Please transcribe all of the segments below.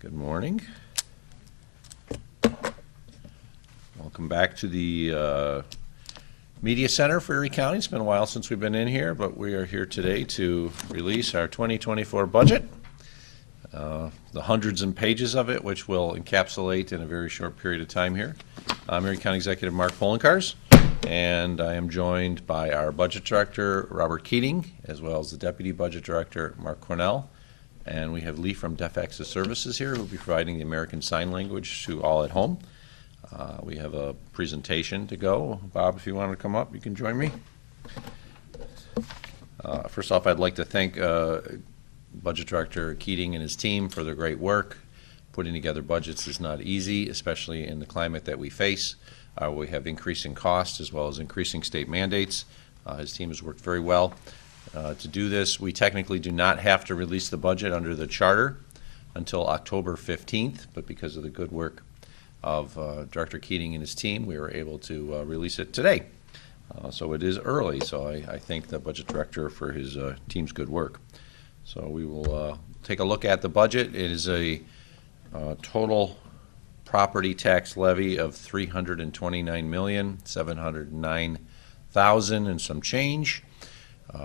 Good morning. Welcome back to the Media Center for Erie County. It's been a while since we've been in here, but we are here today to release our 2024 budget. The hundreds of pages of it, which we'll encapsulate in a very short period of time here. I'm Erie County Executive Mark Poloncarz, and I am joined by our Budget Director, Robert Keating, as well as the Deputy Budget Director, Mark Cornell. And we have Lee from Deaf Access Services here, who will be providing the American Sign Language to all at home. We have a presentation to go. Bob, if you want to come up, you can join me. First off, I'd like to thank Budget Director Keating and his team for their great work. Putting together budgets is not easy, especially in the climate that we face. We have increasing costs as well as increasing state mandates. His team has worked very well. To do this, we technically do not have to release the budget under the charter until October 15th, but because of the good work of Director Keating and his team, we were able to release it today. So it is early, so I thank the Budget Director for his team's good work. So we will take a look at the budget. It is a total property tax levy of $329,709,000 and some change.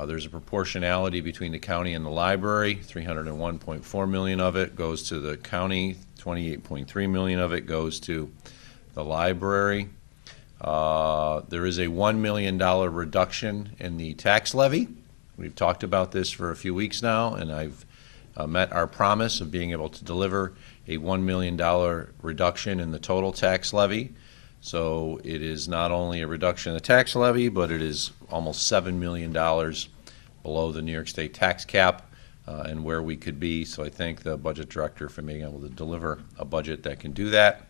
There's a proportionality between the county and the library. $301.4 million of it goes to the county. $28.3 million of it goes to the library. There is a $1 million reduction in the tax levy. We've talked about this for a few weeks now, and I've met our promise of being able to deliver a $1 million reduction in the total tax levy. So it is not only a reduction in the tax levy, but it is almost $7 million below the New York State tax cap and where we could be. So I thank the Budget Director for being able to deliver a budget that can do that.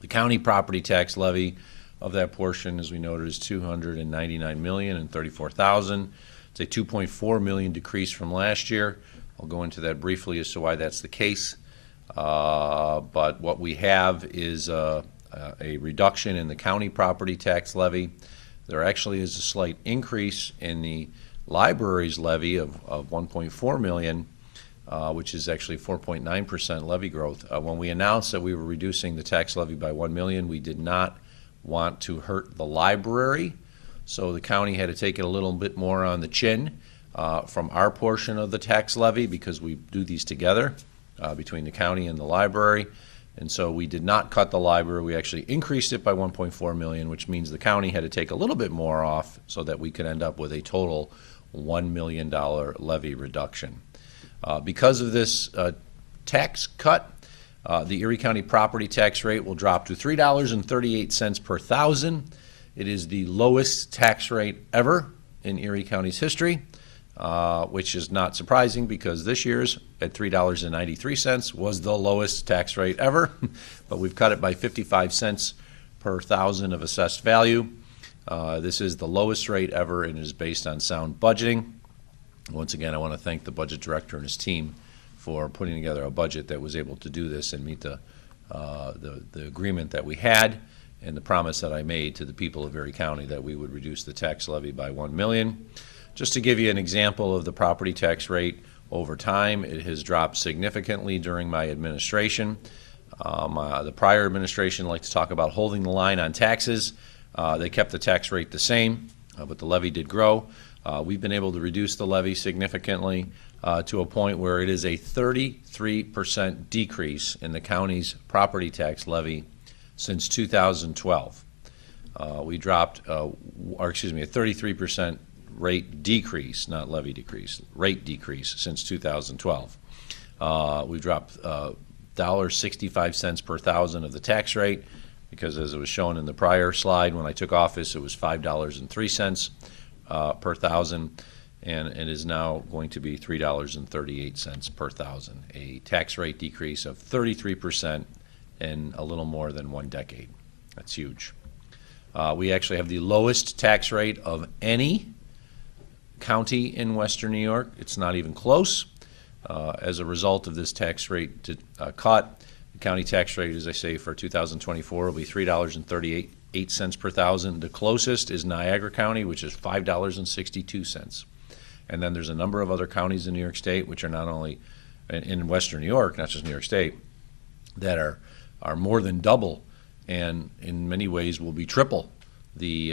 The county property tax levy of that portion, as we noted, is $299,034,000. It's a $2.4 million decrease from last year. I'll go into that briefly as to why that's the case. But what we have is a reduction in the county property tax levy. There actually is a slight increase in the library's levy of $1.4 million, which is actually 4.9% levy growth. When we announced that we were reducing the tax levy by $1 million, we did not want to hurt the library, so the county had to take it a little bit more on the chin from our portion of the tax levy, because we do these together between the county and the library. And so we did not cut the library. We actually increased it by $1.4 million, which means the county had to take a little bit more off so that we could end up with a total $1 million levy reduction. Because of this tax cut, the Erie County property tax rate will drop to $3.38 per thousand. It is the lowest tax rate ever in Erie County's history, which is not surprising because this year's at $3.93 was the lowest tax rate ever, but we've cut it by 55 cents per thousand of assessed value. This is the lowest rate ever and is based on sound budgeting. Once again, I want to thank the Budget Director and his team for putting together a budget that was able to do this and meet the agreement that we had and the promise that I made to the people of Erie County that we would reduce the tax levy by $1 million. Just to give you an example of the property tax rate over time, it has dropped significantly during my administration. The prior administration liked to talk about holding the line on taxes. They kept the tax rate the same, but the levy did grow. We've been able to reduce the levy significantly to a point where it is a 33% decrease in the county's property tax levy since 2012. We dropped, a 33% rate decrease, not levy decrease, rate decrease since 2012. We dropped $1.65 per thousand of the tax rate because, as it was shown in the prior slide, when I took office, it was $5.03 per thousand, and it is now going to be $3.38 per thousand, a tax rate decrease of 33% in a little more than 1 decade. That's huge. We actually have the lowest tax rate of any county in Western New York. It's not even close. As a result of this tax rate cut, the county tax rate, as I say, for 2024 will be $3.38 per thousand. The closest is Niagara County, which is $5.62. And then there's a number of other counties in New York State, which are not only in Western New York, not just New York State, that are more than double, and in many ways will be triple the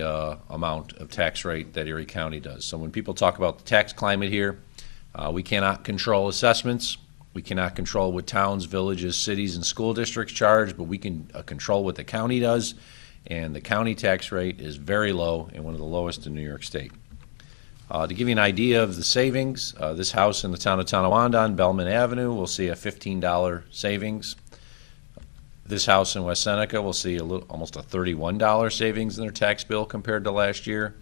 amount of tax rate that Erie County does. So when people talk about the tax climate here, we cannot control assessments. We cannot control what towns, villages, cities, and school districts charge, but we can control what the county does, and the county tax rate is very low and one of the lowest in New York State. To give you an idea of the savings, this house in the town of Tonawanda on Bellman Avenue will see a $15 savings. This house in West Seneca will see almost a $31 savings in their tax bill compared to last year.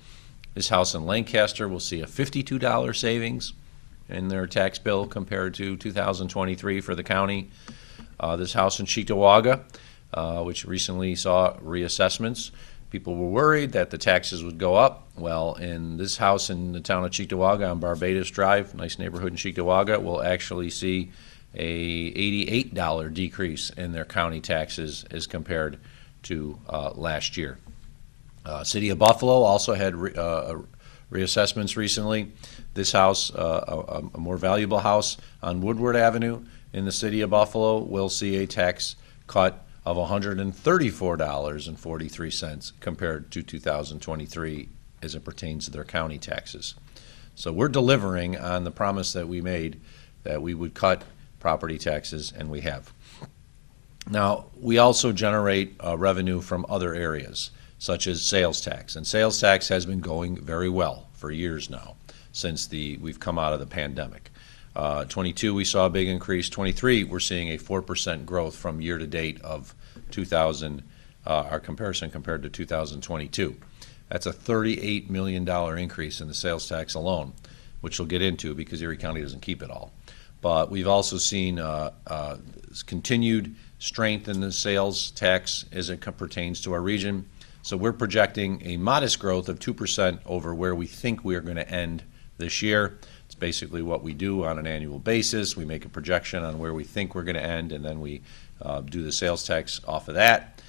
This house in Lancaster will see a $52 savings in their tax bill compared to 2023 for the county. This house in Cheektowaga, which recently saw reassessments, people were worried that the taxes would go up. Well, in this house in the town of Cheektowaga on Barbados Drive, nice neighborhood in Cheektowaga, will actually see a $88 decrease in their county taxes as compared to last year. City of Buffalo also had reassessments recently. This house, a more valuable house on Woodward Avenue in the city of Buffalo, will see a tax cut of $134.43 compared to 2023 as it pertains to their county taxes. So we're delivering on the promise that we made that we would cut property taxes, and we have. Now, we also generate revenue from other areas, such as sales tax. And sales tax has been going very well for years now, since we've come out of the pandemic. 22, we saw a big increase. 23, we're seeing a 4% growth from year to date of our comparison compared to 2022. That's a $38 million increase in the sales tax alone, which we'll get into because Erie County doesn't keep it all. But we've also seen continued strength in the sales tax as it pertains to our region. So we're projecting a modest growth of 2% over where we think we are going to end this year. It's basically what we do on an annual basis. We make a projection on where we think we're going to end, and then we do the sales tax off of that.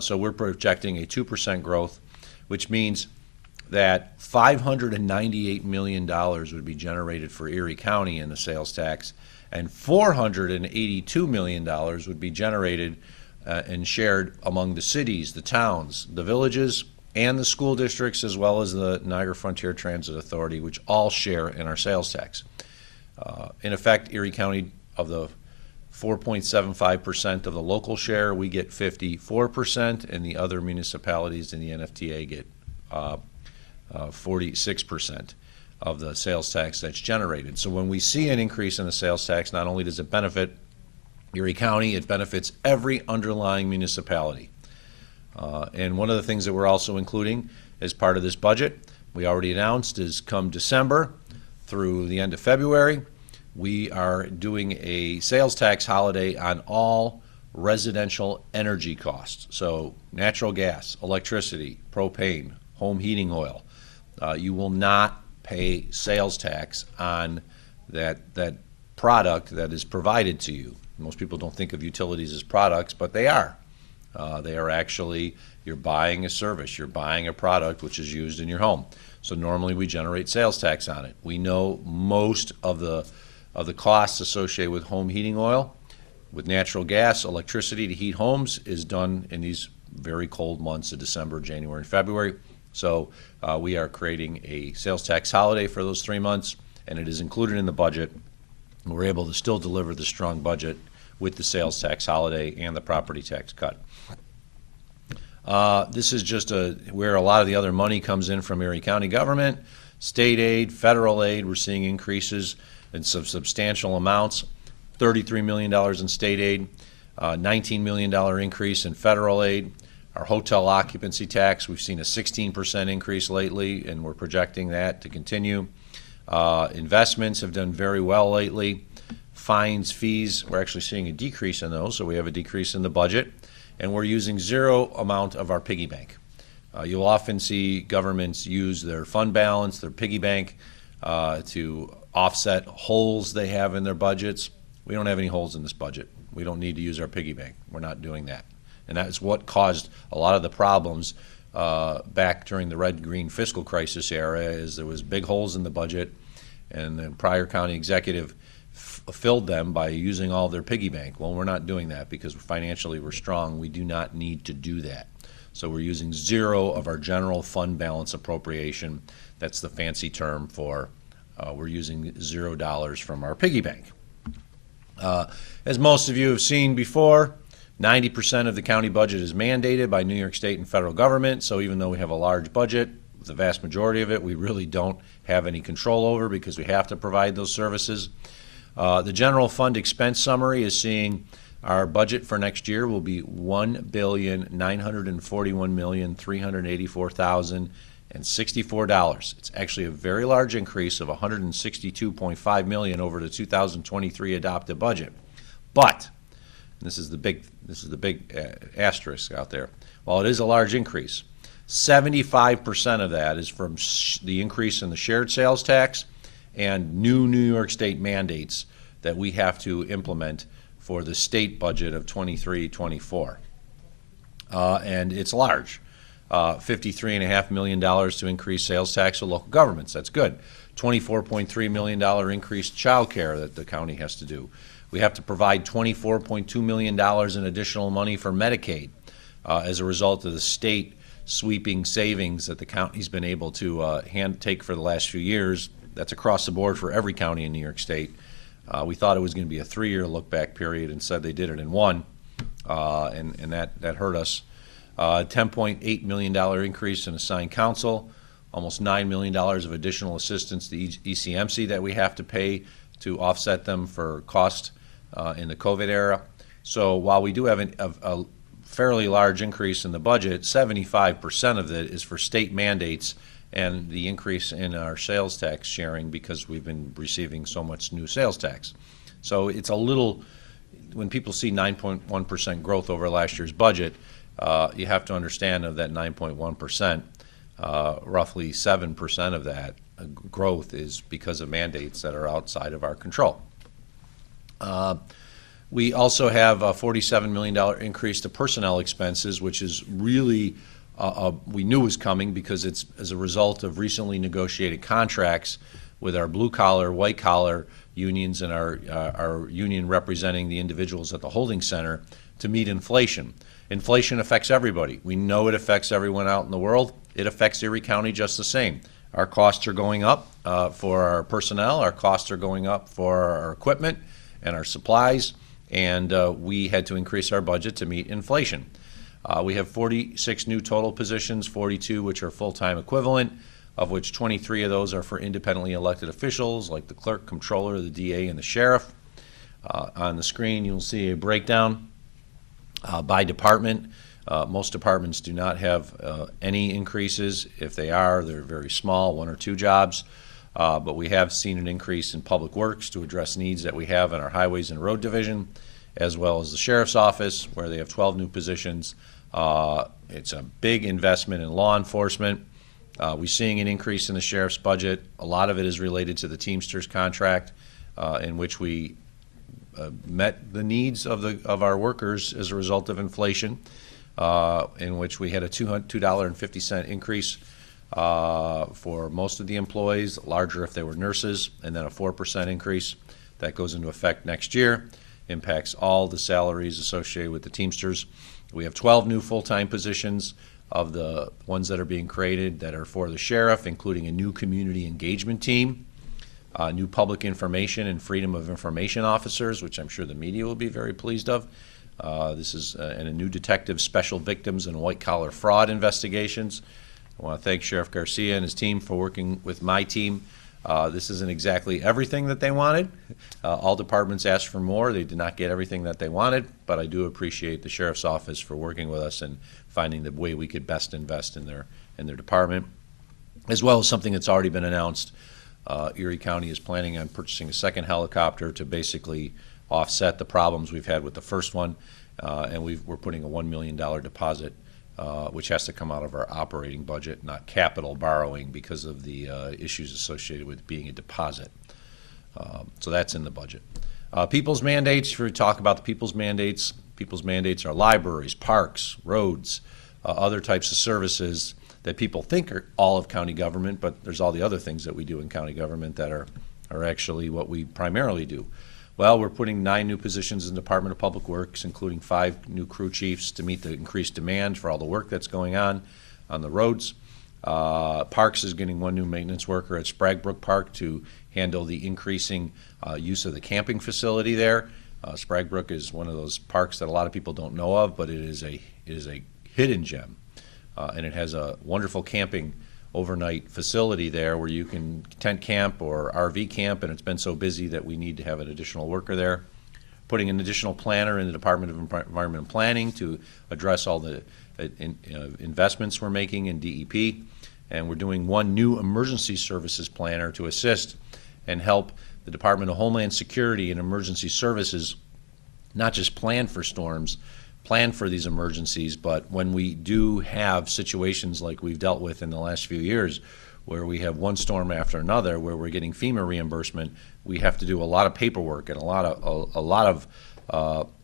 So we're projecting a 2% growth, which means that $598 million would be generated for Erie County in the sales tax, and $482 million would be generated and shared among the cities, the towns, the villages, and the school districts, as well as the Niagara Frontier Transit Authority, which all share in our sales tax. In effect, Erie County, of the 4.75% of the local share, we get 54%, and the other municipalities in the NFTA get 46% of the sales tax that's generated. So when we see an increase in the sales tax, not only does it benefit Erie County, it benefits every underlying municipality. And one of the things that we're also including as part of this budget, we already announced, is come December through the end of February, we are doing a sales tax holiday on all residential energy costs. So natural gas, electricity, propane, home heating oil. You will not pay sales tax on that product that is provided to you. Most people don't think of utilities as products, but they are. They are actually, you're buying a service, you're buying a product which is used in your home. So normally we generate sales tax on it. We know most of the costs associated with home heating oil, with natural gas, electricity to heat homes is done in these very cold months of December, January, and February. So we are creating a sales tax holiday for those 3 months, and it is included in the budget. We're able to still deliver the strong budget with the sales tax holiday and the property tax cut. This is just where a lot of the other money comes in from Erie County government, state aid, federal aid. We're seeing increases in some substantial amounts, $33 million in state aid, $19 million increase in federal aid. Our hotel occupancy tax, we've seen a 16% increase lately, and we're projecting that to continue. Investments have done very well lately. Fines, fees, we're actually seeing a decrease in those, so we have a decrease in the budget, and we're using zero amount of our piggy bank. You'll often see governments use their fund balance, their piggy bank, to offset holes they have in their budgets. We don't have any holes in this budget. We don't need to use our piggy bank. We're not doing that. And that's what caused a lot of the problems back during the red-green fiscal crisis era, is there was big holes in the budget, and the prior county executive filled them by using all their piggy bank. Well, we're not doing that because financially we're strong. We do not need to do that. So we're using zero of our general fund balance appropriation. That's the fancy term for we're using $0 from our piggy bank. As most of you have seen before, 90% of the county budget is mandated by New York State and federal government. So even though we have a large budget, the vast majority of it we really don't have any control over because we have to provide those services. The general fund expense summary is seeing our budget for next year will be $1,941,384,064. It's actually a very large increase of $162.5 million over the 2023 adopted budget. But and this is the big asterisk out there. While it is a large increase, 75% of that is from the increase in the shared sales tax and new New York State mandates that we have to implement for the state budget of 23-24. And it's large. $53.5 million to increase sales tax to local governments. That's good. $24.3 million increase child care that the county has to do. We have to provide $24.2 million in additional money for Medicaid as a result of the state sweeping savings that the county's been able to take for the last few years. That's across the board for every county in New York State. We thought it was going to be a 3-year look-back period. Instead, they did it in one, and that hurt us. $10.8 million increase in assigned counsel, almost $9 million of additional assistance to ECMC that we have to pay to offset them for cost in the COVID era. So while we do have a fairly large increase in the budget, 75% of it is for state mandates and the increase in our sales tax sharing because we've been receiving so much new sales tax. So it's a little, when people see 9.1% growth over last year's budget, you have to understand of that 9.1%, roughly 7% of that growth is because of mandates that are outside of our control. We also have a $47 million increase to personnel expenses, which is really, we knew was coming because it's as a result of recently negotiated contracts with our blue-collar, white-collar unions and our union representing the individuals at the holding center to meet inflation. Inflation affects everybody. We know it affects everyone out in the world. It affects Erie County just the same. Our costs are going up for our personnel. Our costs are going up for our equipment and our supplies, and we had to increase our budget to meet inflation. We have 46 new total positions, 42 which are full-time equivalent, of which 23 of those are for independently elected officials like the clerk, comptroller, the DA, and the sheriff. On the screen you'll see a breakdown by department. Most departments do not have any increases. If they are, they're very small, 1 or 2 jobs. But we have seen an increase in public works to address needs that we have in our highways and road division, as well as the sheriff's office, where they have 12 new positions. It's a big investment in law enforcement. We're seeing an increase in the sheriff's budget. A lot of it is related to the Teamsters contract, in which we met the needs of our workers as a result of inflation, in which we had a $2.50 increase for most of the employees, larger if they were nurses, and then a 4% increase that goes into effect next year, impacts all the salaries associated with the Teamsters. We have 12 new full-time positions of the ones that are being created that are for the sheriff, including a new community engagement team, new public information and freedom of information officers, which I'm sure the media will be very pleased of. This is and a new detective special victims and white-collar fraud investigations. I want to thank Sheriff Garcia and his team for working with my team. This isn't exactly everything that they wanted. All departments asked for more. They did not get everything that they wanted, but I do appreciate the Sheriff's Office for working with us and finding the way we could best invest in their department, as well as something that's already been announced. Erie County is planning on purchasing a second helicopter to basically offset the problems we've had with the first one, and we're putting a $1 million deposit, which has to come out of our operating budget, not capital borrowing, because of the issues associated with being a deposit. So that's in the budget. People's mandates, if we talk about the people's mandates are libraries, parks, roads, other types of services that people think are all of county government, but there's all the other things that we do in county government that are actually what we primarily do. Well, we're putting 9 new positions in the Department of Public Works, including 5 new crew chiefs to meet the increased demand for all the work that's going on the roads. Parks is getting 1 new maintenance worker at Spraguebrook Park to handle the increasing use of the camping facility there. Spraguebrook is one of those parks that a lot of people don't know of, but it is a hidden gem, and it has a wonderful camping overnight facility there where you can tent camp or RV camp, and it's been so busy that we need to have an additional worker there. Putting an additional planner in the Department of Environment and Planning to address all the investments we're making in DEP, and we're doing 1 new emergency services planner to assist and help the Department of Homeland Security and Emergency Services not just plan for storms, plan for these emergencies, but when we do have situations like we've dealt with in the last few years, where we have one storm after another, where we're getting FEMA reimbursement, we have to do a lot of paperwork and a lot of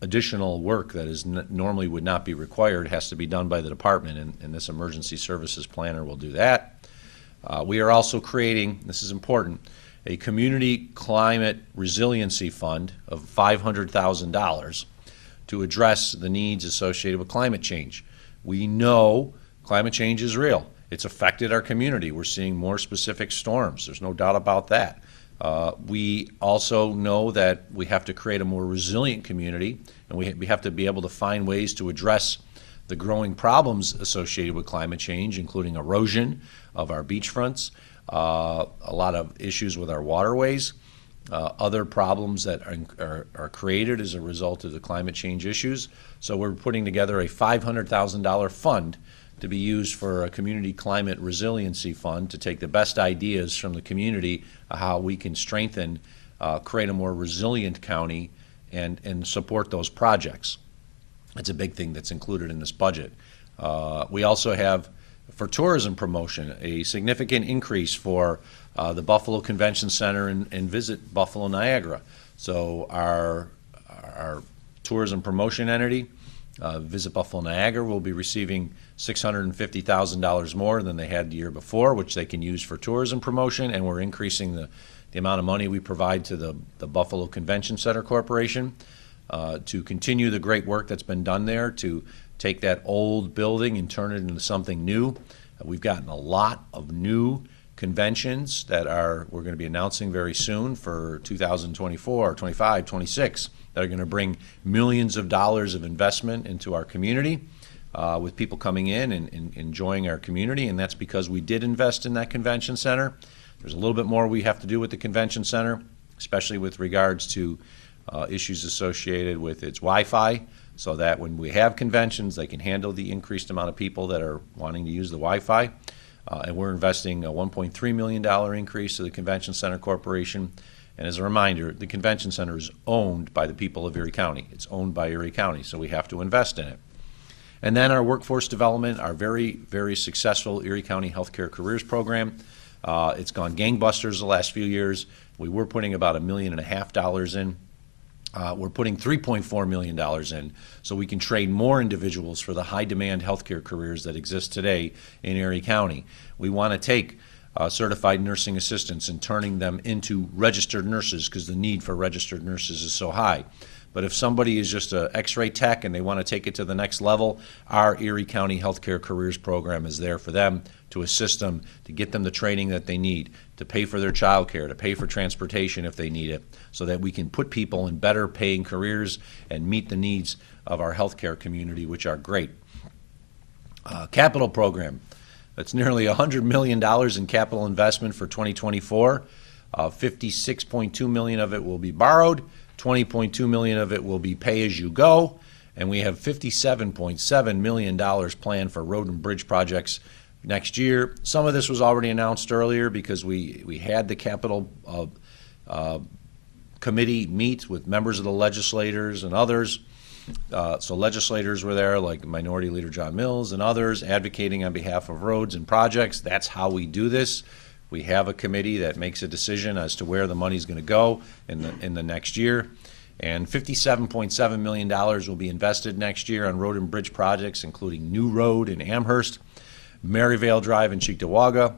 additional work that is normally would not be required has to be done by the department, and this emergency services planner will do that. We are also creating, this is important, a community climate resiliency fund of $500,000 to address the needs associated with climate change. We know climate change is real. It's affected our community. We're seeing more specific storms. There's no doubt about that. We also know that we have to create a more resilient community, and we have to be able to find ways to address the growing problems associated with climate change, including erosion of our beachfronts, a lot of issues with our waterways, other problems that are created as a result of the climate change issues. So we're putting together a $500,000 fund to be used for a community climate resiliency fund to take the best ideas from the community of how we can strengthen, create a more resilient county and support those projects. That's a big thing that's included in this budget. We also have, for tourism promotion, a significant increase for the Buffalo Convention Center and Visit Buffalo Niagara. So our tourism promotion entity, Visit Buffalo Niagara, will be receiving $650,000 more than they had the year before, which they can use for tourism promotion, and we're increasing the amount of money we provide to the Buffalo Convention Center Corporation to continue the great work that's been done there to take that old building and turn it into something new. We've gotten a lot of new conventions that we're going to be announcing very soon for 2024, 25, 26, that are going to bring millions of dollars of investment into our community with people coming in and enjoying our community, and that's because we did invest in that convention center. There's a little bit more we have to do with the convention center, especially with regards to issues associated with its Wi-Fi, so that when we have conventions, they can handle the increased amount of people that are wanting to use the Wi-Fi. And we're investing a $1.3 million increase to the Convention Center Corporation. And as a reminder, the Convention Center is owned by the people of Erie County. It's owned by Erie County, so we have to invest in it. And then our workforce development, our very, very successful Erie County Healthcare Careers Program. It's gone gangbusters the last few years. We were putting about $1.5 million in. We're putting $3.4 million in so we can train more individuals for the high-demand healthcare careers that exist today in Erie County. We want to take certified nursing assistants and turning them into registered nurses because the need for registered nurses is so high. But if somebody is just an X-ray tech and they want to take it to the next level, our Erie County Healthcare Careers Program is there for them to assist them, to get them the training that they need, to pay for their child care, to pay for transportation if they need it, so that we can put people in better paying careers and meet the needs of our healthcare community, which are great. Capital program. That's nearly $100 million in capital investment for 2024. $56.2 million of it will be borrowed. $20.2 million of it will be pay-as-you-go, and we have $57.7 million planned for road and bridge projects next year. Some of this was already announced earlier because we had the capital committee meet with members of the legislators and others. So legislators were there, like Minority Leader John Mills and others, advocating on behalf of roads and projects. That's how we do this. We have a committee that makes a decision as to where the money's going to go in the next year. And $57.7 million will be invested next year on road and bridge projects, including New Road in Amherst, Maryvale Drive in Cheektowaga,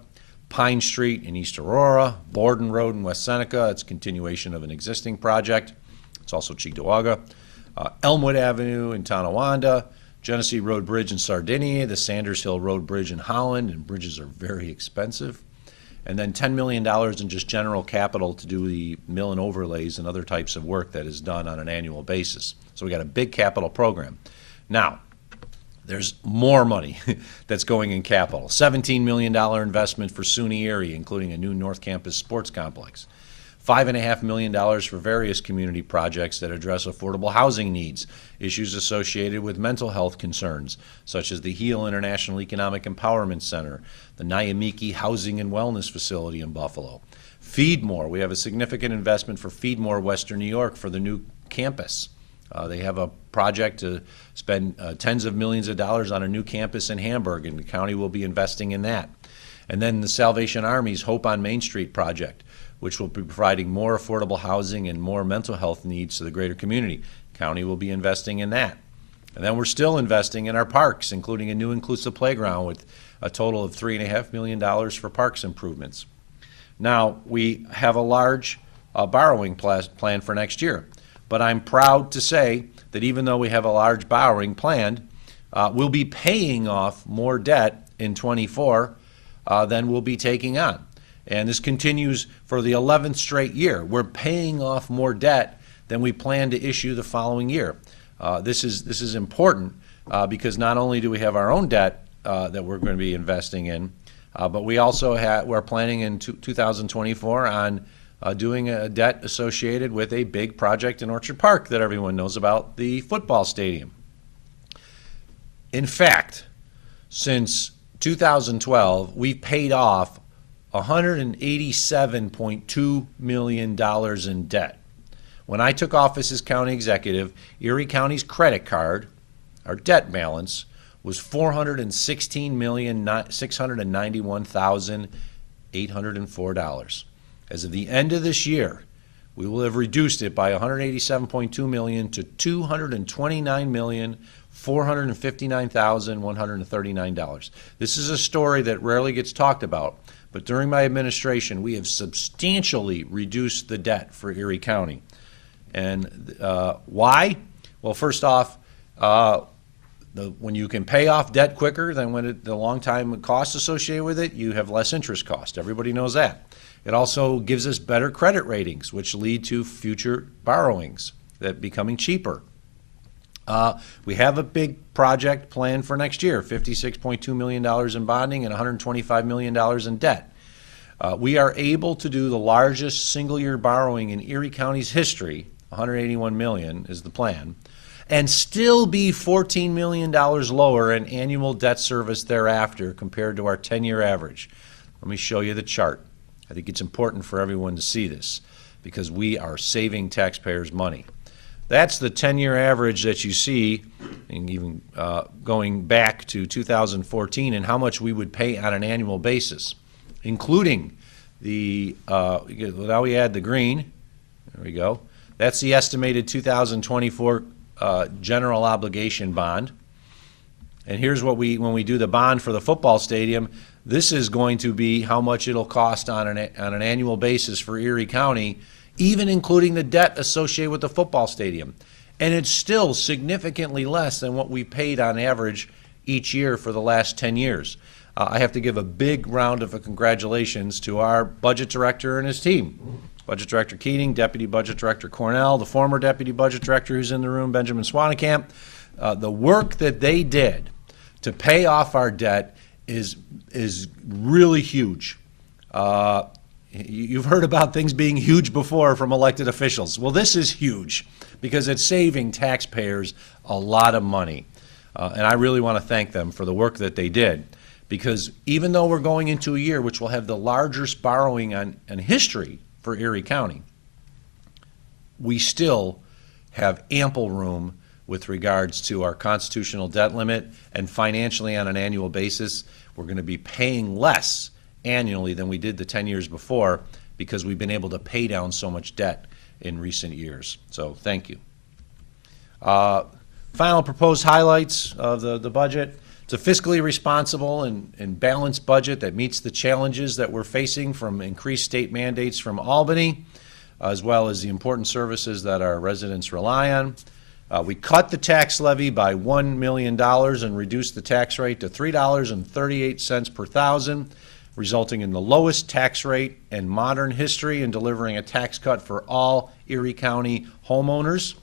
Pine Street in East Aurora, Borden Road in West Seneca. It's a continuation of an existing project. It's also Cheektowaga. Elmwood Avenue in Tonawanda, Genesee Road Bridge in Sardinia, the Sanders Hill Road Bridge in Holland, and bridges are very expensive. And then $10 million in just general capital to do the mill and overlays and other types of work that is done on an annual basis. So we got a big capital program. Now, there's more money that's going in capital. $17 million investment for SUNY Erie, including a new North Campus sports complex. $5.5 million for various community projects that address affordable housing needs, issues associated with mental health concerns, such as the HEAL International Economic Empowerment Center, the Nyamiki Housing and Wellness Facility in Buffalo. Feed More, we have a significant investment for Feed More Western New York for the new campus. They have a project to spend tens of millions of dollars on a new campus in Hamburg, and the county will be investing in that. And then the Salvation Army's Hope on Main Street project, which will be providing more affordable housing and more mental health needs to the greater community. County will be investing in that. And then we're still investing in our parks, including a new inclusive playground with a total of $3.5 million for parks improvements. Now, we have a large borrowing plan for next year, but I'm proud to say that even though we have a large borrowing planned, we'll be paying off more debt in '24 than we'll be taking on. And this continues for the 11th straight year. We're paying off more debt than we plan to issue the following year. This is important because not only do we have our own debt that we're going to be investing in, but we're planning in 2024 on doing a debt associated with a big project in Orchard Park that everyone knows about, the football stadium. In fact, since 2012, we've paid off $187.2 million in debt. When I took office as county executive, Erie County's credit card, our debt balance, was $416,691,804. As of the end of this year, we will have reduced it by $187.2 million to $229,459,139. This is a story that rarely gets talked about, but during my administration, we have substantially reduced the debt for Erie County. And why? Well, first off, when you can pay off debt quicker than the long time costs associated with it, you have less interest cost. Everybody knows that. It also gives us better credit ratings, which lead to future borrowings that becoming cheaper. We have a big project planned for next year, $56.2 million in bonding and $125 million in debt. We are able to do the largest single-year borrowing in Erie County's history, $181 million is the plan, and still be $14 million lower in annual debt service thereafter compared to our 10-year average. Let me show you the chart. I think it's important for everyone to see this because we are saving taxpayers money. That's the 10-year average that you see, and even going back to 2014, and how much we would pay on an annual basis, including the, now we add the green, there we go. That's the estimated 2024 general obligation bond. And here's what when we do the bond for the football stadium, this is going to be how much it'll cost on an annual basis for Erie County, even including the debt associated with the football stadium. And it's still significantly less than what we paid on average each year for the last 10 years. I have to give a big round of congratulations to our budget director and his team. Budget Director Keating, Deputy Budget Director Cornell, the former Deputy Budget Director who's in the room, Benjamin Swanekamp. The work that they did to pay off our debt is really huge. You've heard about things being huge before from elected officials. Well, this is huge because it's saving taxpayers a lot of money. And I really want to thank them for the work that they did, because even though we're going into a year which will have the largest borrowing in history for Erie County, we still have ample room with regards to our constitutional debt limit, and financially on an annual basis, we're going to be paying less annually than we did the 10 years before because we've been able to pay down so much debt in recent years. So thank you. Final proposed highlights of the budget. It's a fiscally responsible and balanced budget that meets the challenges that we're facing from increased state mandates from Albany. as well as the important services that our residents rely on. We cut the tax levy by $1 million and reduced the tax rate to $3.38 per thousand, resulting in the lowest tax rate in modern history and delivering a tax cut for all Erie County homeowners.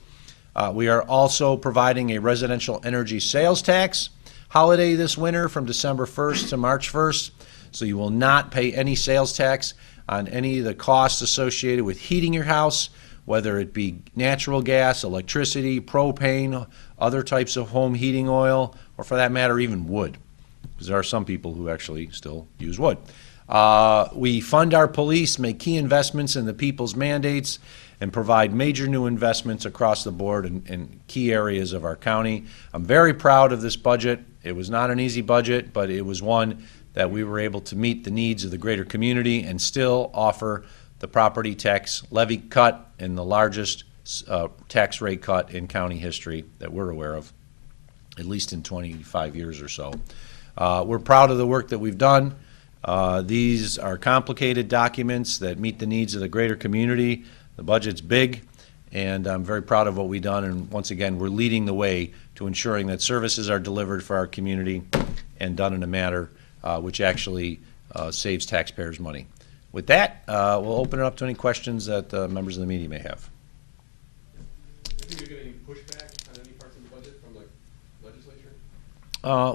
We are also providing a residential energy sales tax holiday this winter from December 1st to March 1st, so you will not pay any sales tax on any of the costs associated with heating your house, whether it be natural gas, electricity, propane, other types of home heating oil, or for that matter, even wood, because there are some people who actually still use wood. We fund our police, make key investments in the people's mandates, and provide major new investments across the board in key areas of our county. I'm very proud of this budget. It was not an easy budget, but it was one that we were able to meet the needs of the greater community and still offer the property tax levy cut and the largest tax rate cut in county history that we're aware of, at least in 25 years or so. We're proud of the work that we've done. These are complicated documents that meet the needs of the greater community. The budget's big, and I'm very proud of what we've done, and once again, we're leading the way to ensuring that services are delivered for our community and done in a manner which actually saves taxpayers money. With that, we'll open it up to any questions that members of the media may have. Do you think you're getting pushback on any parts of the budget from the legislature?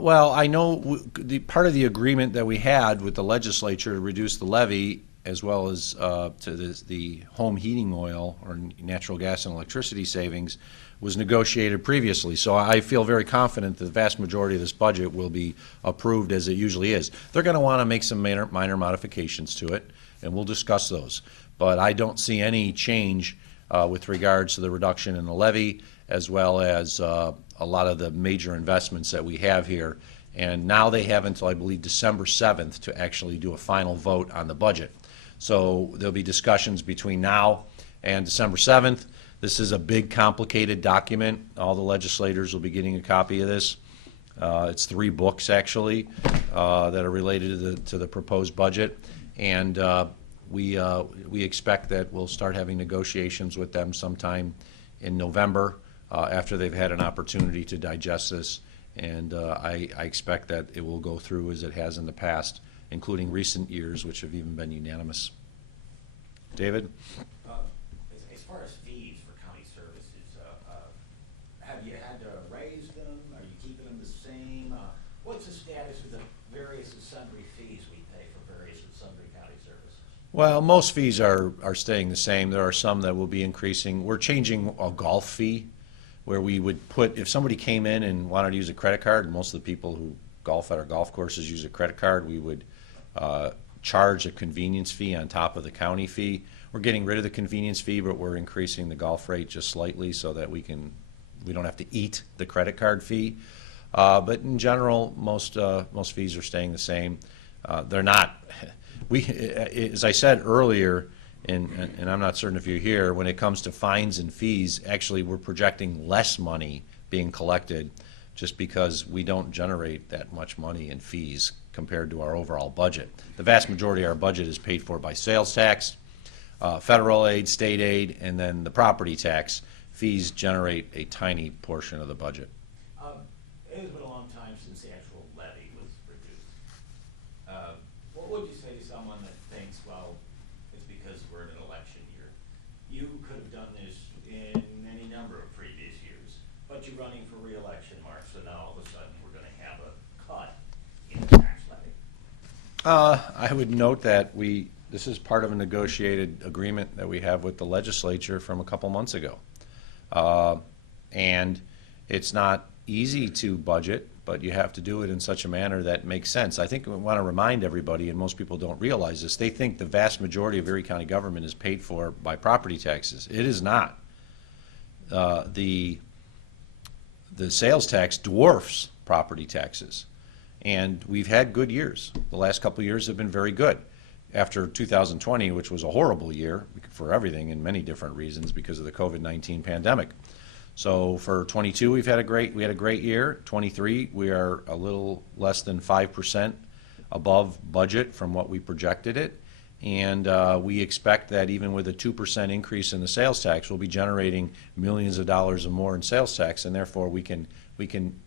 Well, I know the part of the agreement that we had with the legislature to reduce the levy, as well as to the home heating oil or natural gas and electricity savings, was negotiated previously. So I feel very confident that the vast majority of this budget will be approved as it usually is. They're going to want to make some minor modifications to it, and we'll discuss those. But I don't see any change with regards to the reduction in the levy, as well as a lot of the major investments that we have here. And now they have until, I believe, December 7th to actually do a final vote on the budget. So there'll be discussions between now and December 7th. This is a big, complicated document. All the legislators will be getting a copy of this. It's 3 books, actually, that are related to the proposed budget. And we expect that we'll start having negotiations with them sometime in November after they've had an opportunity to digest this. And I expect that it will go through as it has in the past, including recent years, which have even been unanimous. David? As far as fees for county services, have you had to raise them? Are you keeping them the same? What's the status of the various and sundry fees we pay for various and sundry county services? Well, most fees are staying the same. There are some that will be increasing. We're changing a golf fee, where we would put, if somebody came in and wanted to use a credit card, and most of the people who golf at our golf courses use a credit card, we would charge a convenience fee on top of the county fee. We're getting rid of the convenience fee, but we're increasing the golf rate just slightly so that we don't have to eat the credit card fee. But in general, most fees are staying the same. They're not. As I said earlier, and I'm not certain if you're here, when it comes to fines and fees, actually we're projecting less money being collected just because we don't generate that much money in fees compared to our overall budget. The vast majority of our budget is paid for by sales tax, federal aid, state aid, and then the property tax. Fees generate a tiny portion of the budget. It has been a long time since the actual levy was reduced. What would you say to someone that thinks, well, it's because we're in an election year? You could have done this in any number of previous years, but you're running for re-election, Mark, so now all of a sudden we're going to have a cut in the tax levy. I would note that this is part of a negotiated agreement that we have with the legislature from a couple months ago. And it's not easy to budget, but you have to do it in such a manner that makes sense. I think we want to remind everybody, and most people don't realize this, they think the vast majority of Erie County government is paid for by property taxes. It is not. The sales tax dwarfs property taxes. And we've had good years. The last couple of years have been very good. After 2020, which was a horrible year for everything in many different reasons because of the COVID-19 pandemic. So for 22, we had a great year. 23, we are a little less than 5% above budget from what we projected it. And we expect that even with a 2% increase in the sales tax, we'll be generating millions of dollars or more in sales tax, and therefore we can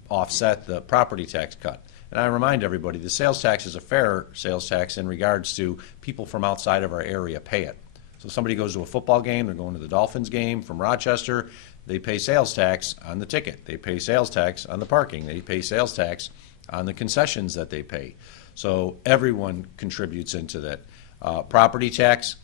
offset the property tax cut. And I remind everybody, the sales tax is a fair sales tax in regards to people from outside of our area pay it. So somebody goes to a football game, they're going to the Dolphins game from Rochester, they pay sales tax on the ticket, they pay sales tax on the parking, they pay sales tax on the concessions that they pay. So everyone contributes into that. Property tax,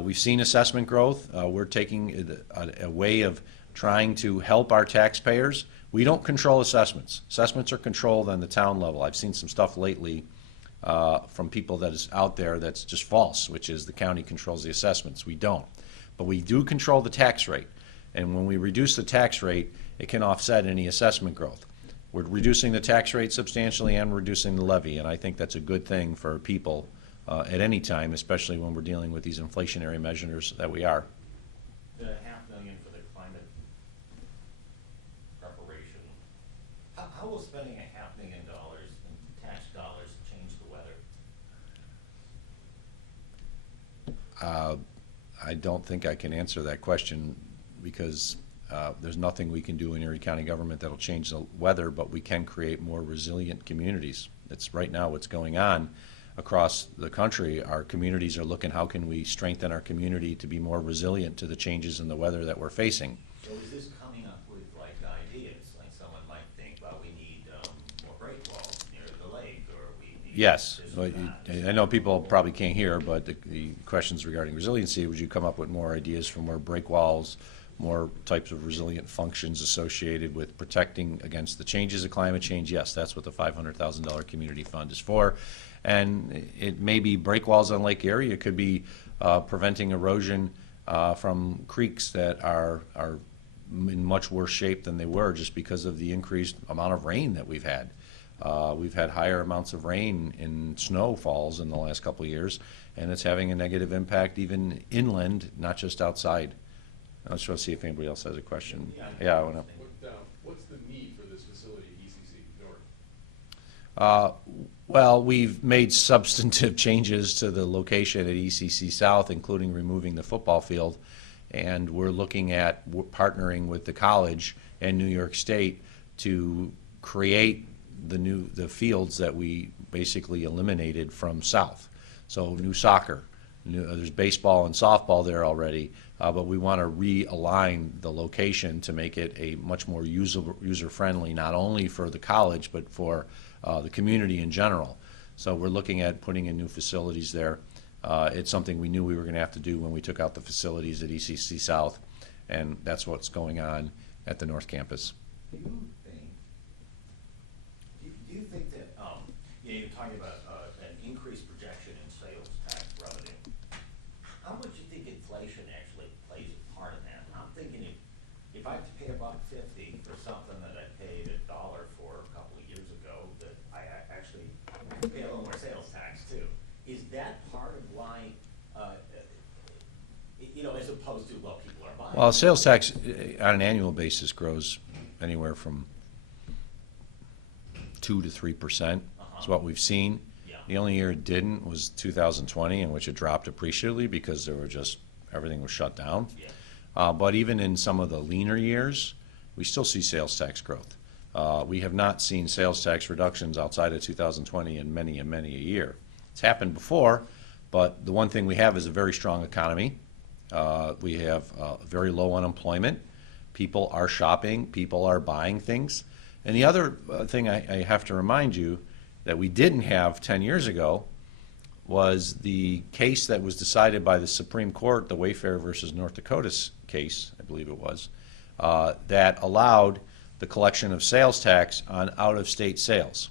we've seen assessment growth. We're taking a way of trying to help our taxpayers. We don't control assessments. Assessments are controlled on the town level. I've seen some stuff lately from people that is out there that's just false, which is the county controls the assessments. We don't. But we do control the tax rate. And when we reduce the tax rate, it can offset any assessment growth. We're reducing the tax rate substantially and reducing the levy, and I think that's a good thing for people at any time, especially when we're dealing with these inflationary measures that we are. The $500,000 for the climate preparation, how will spending $500,000 in tax dollars change the weather? I don't think I can answer that question because there's nothing we can do in Erie County government that'll change the weather, but we can create more resilient communities. That's right now what's going on across the country. Our communities are looking, how can we strengthen our community to be more resilient to the changes in the weather that we're facing. So is this coming up with like ideas? Like someone might think, well, we need more break walls near the lake, or we need Yes. this or that. I know people probably can't hear, but the questions regarding resiliency, would you come up with more ideas for more break walls, more types of resilient functions associated with protecting against the changes of climate change? Yes, that's what the $500,000 community fund is for. And it may be break walls on Lake Erie. It could be preventing erosion from creeks that are in much worse shape than they were just because of the increased amount of rain that we've had. We've had higher amounts of rain in snowfalls in the last couple of years, and it's having a negative impact even inland, not just outside. I just want to see if anybody else has a question. Yeah, I want to. What's the need for this facility at ECC North? Well, we've made substantive changes to the location at ECC South, including removing the football field, and we're looking at partnering with the college and New York State to create the fields that we basically eliminated from South. So new soccer, there's baseball and softball there already, but we want to realign the location to make it a much more user-friendly, not only for the college, but for the community in general. So we're looking at putting in new facilities there. It's something we knew we were going to have to do when we took out the facilities at ECC South, and that's what's going on at the North Campus. Do you think that, you're talking about an increased projection in sales tax revenue. How much do you think inflation actually plays a part in that? I'm thinking if I have to pay $1.50 for something that I paid $1 for a couple of years ago, that I actually pay a little more sales tax too. Is that part of why, as opposed to what people are buying? Well, sales tax on an annual basis grows anywhere from 2 to 3%. That's what we've seen. Yeah. The only year it didn't was 2020, in which it dropped appreciably because everything was shut down. Yeah. But even in some of the leaner years, we still see sales tax growth. We have not seen sales tax reductions outside of 2020 in many a year. It's happened before, but the one thing we have is a very strong economy. We have very low unemployment. People are shopping. People are buying things. And the other thing I have to remind you that we didn't have 10 years ago was the case that was decided by the Supreme Court, the Wayfair versus North Dakota's case, I believe it was, that allowed the collection of sales tax on out-of-state sales.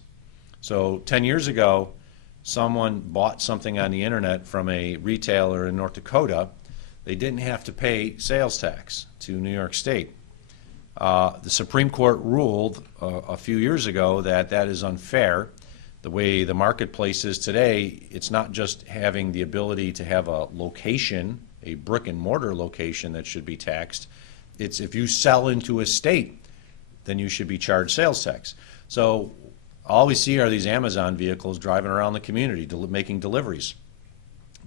So 10 years ago, someone bought something on the internet from a retailer in North Dakota. They didn't have to pay sales tax to New York State. The Supreme Court ruled a few years ago that that is unfair. The way the marketplace is today, it's not just having the ability to have a location, a brick and mortar location that should be taxed. It's if you sell into a state, then you should be charged sales tax. So all we see are these Amazon vehicles driving around the community making deliveries.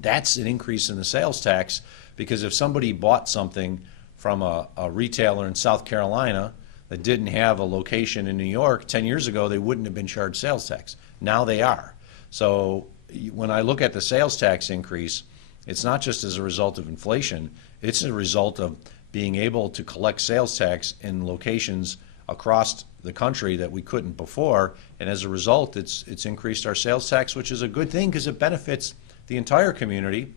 That's an increase in the sales tax, because if somebody bought something from a retailer in South Carolina that didn't have a location in New York 10 years ago, they wouldn't have been charged sales tax. Now they are. So when I look at the sales tax increase, it's not just as a result of inflation, it's a result of being able to collect sales tax in locations across the country that we couldn't before, and as a result, it's increased our sales tax, which is a good thing because it benefits the entire community,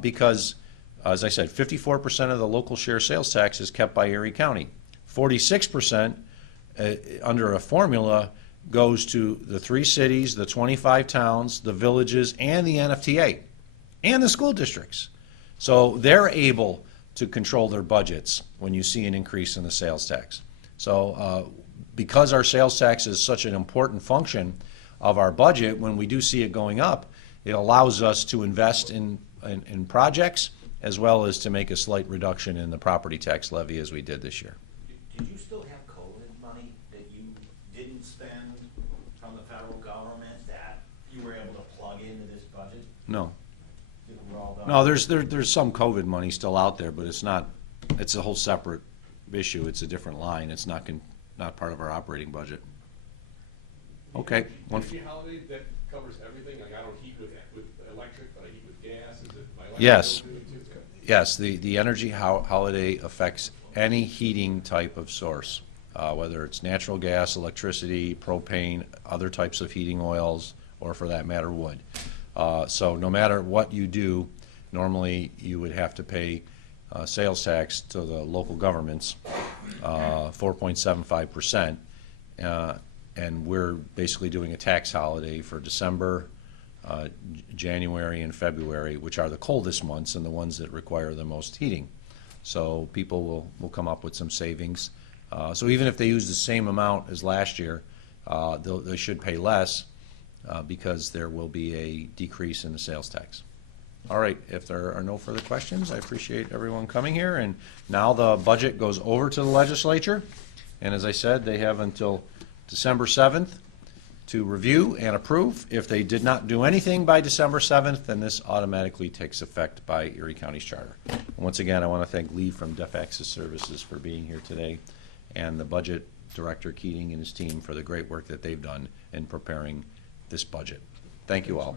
because, as I said, 54% of the local share sales tax is kept by Erie County. 46% under a formula goes to the 3 cities, the 25 towns, the villages, and the NFTA, and the school districts. So they're able to control their budgets when you see an increase in the sales tax. So because our sales tax is such an important function of our budget, when we do see it going up, it allows us to invest in projects as well as to make a slight reduction in the property tax levy as we did this year. Did you still have COVID money that you didn't spend from the federal government that you were able to plug into this budget? No. We're all done? No, there's some COVID money still out there, but it's not, it's a whole separate issue. It's a different line. It's not part of our operating budget. Okay. Energy holiday, that covers everything? Like, I don't heat with electric, but I heat with gas? Is it my electric Yes. bill doing it too? Yes, the energy holiday affects any heating type of source, whether it's natural gas, electricity, propane, other types of heating oils, or for that matter, wood. So no matter what you do, normally you would have to pay sales tax to the local governments, 4.75%. And we're basically doing a tax holiday for December, January, and February, which are the coldest months and the ones that require the most heating. So people will come up with some savings. So even if they use the same amount as last year, they should pay less because there will be a decrease in the sales tax. All right, if there are no further questions, I appreciate everyone coming here. And now the budget goes over to the legislature. And as I said, they have until December 7th to review and approve. If they did not do anything by December 7th, then this automatically takes effect by Erie County's charter. And once again, I want to thank Lee from Deaf Access Services for being here today, and the budget director, Keating, and his team for the great work that they've done in preparing this budget. Thank you all.